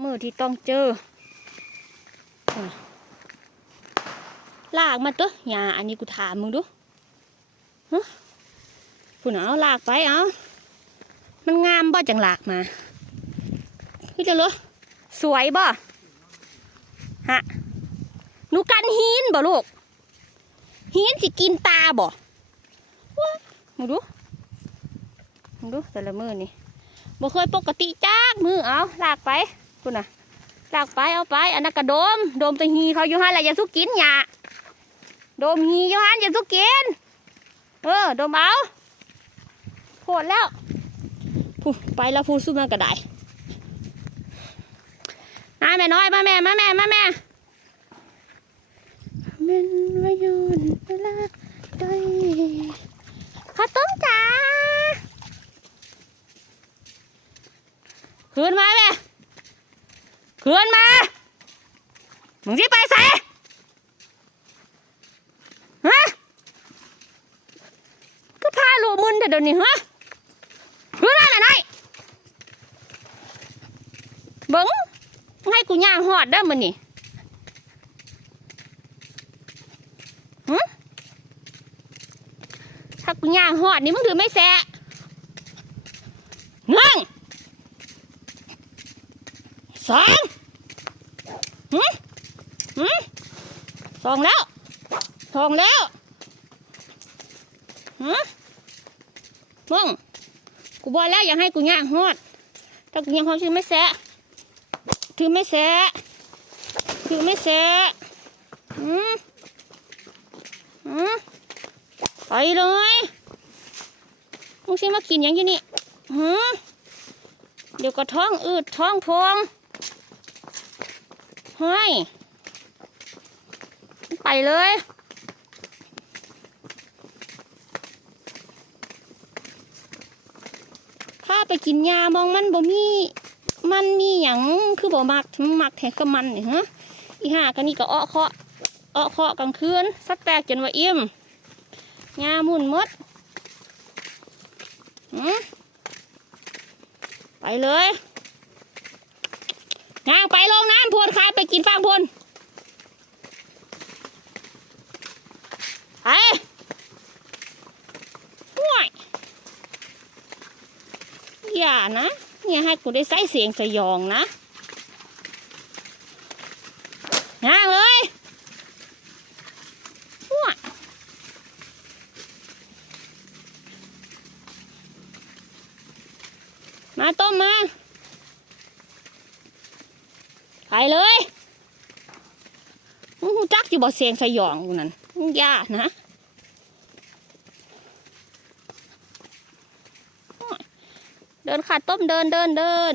มือที่ต้องเจอลากมาตัวอย่าอันนี้กูถามมึงดูฮะกูเอาลากไปเอามันงามบ่จังลากมาพี่จะรู้สวยบ่ฮะหนูกันหินบ่ลูกหินสิกินตาบ่ว้ามึงดูมึงดูแต่ละมือนี่บ่เคยปกติจักมือเอาลากไป กูน่ะลากไปเอาไปอันนั้นกระโดม โดมตะฮีเขาอยู่หันแหละอย่าสุกินหยาโดมฮีอยู่หันอย่าสุกิน เออ โดมเอาโหดแล้วพูไปแล้วพูดสู้มากระไดมาแม่น้อยมาแม่มาแม่มาแม่เป็นวายนเวลาไปข้าต้มจ้าคืนมาแม่ เพื่อนมา มึงที่ไปใส่ฮะก็พาลูกมึนแต่เดี๋ยวนี้ฮะคืนมาหน่อยหน่อยเบิ้งให้กูย่างหอดได้มันนี่หึถ้ากูย่างหอดนี่มึงถือไม่แสะหนึ่งสอง หึหึสองแล้วสองแล้วหึมึงกูบอกแล้วอย่าให้กูย่างหอดถ้ากูย่างหอดถือไม่แสะถือไม่แสะถือไม่แสะหืมหืมไปเลยมึงสิมากินยังอยู่นี่หืมเดี๋ยวก็ท้องอืดท้องพอง เฮ้ย ไปเลย ถ้าไปกินยามองมันบ่มี มันมีหยังคือบ่มักมักแทกกับมันเนี่ฮะอีห่ากันนี่ก็อ้อเคาะอ้อเคาะกลางคืนสักแตกจนว่าอิ่มยามุนมดหืมไปเลย งางไปลงน้ำพวนคายไปกินฟางพวนไปห่วยอย่านะอย่าให้กูได้ใส่เสียงสยองนะงางเลยห่วยมาต้มมา ไปเลยจักอยู่บ่เสียงสยองนั่นย่านะเดินขาดต้มเดินเดินเดิน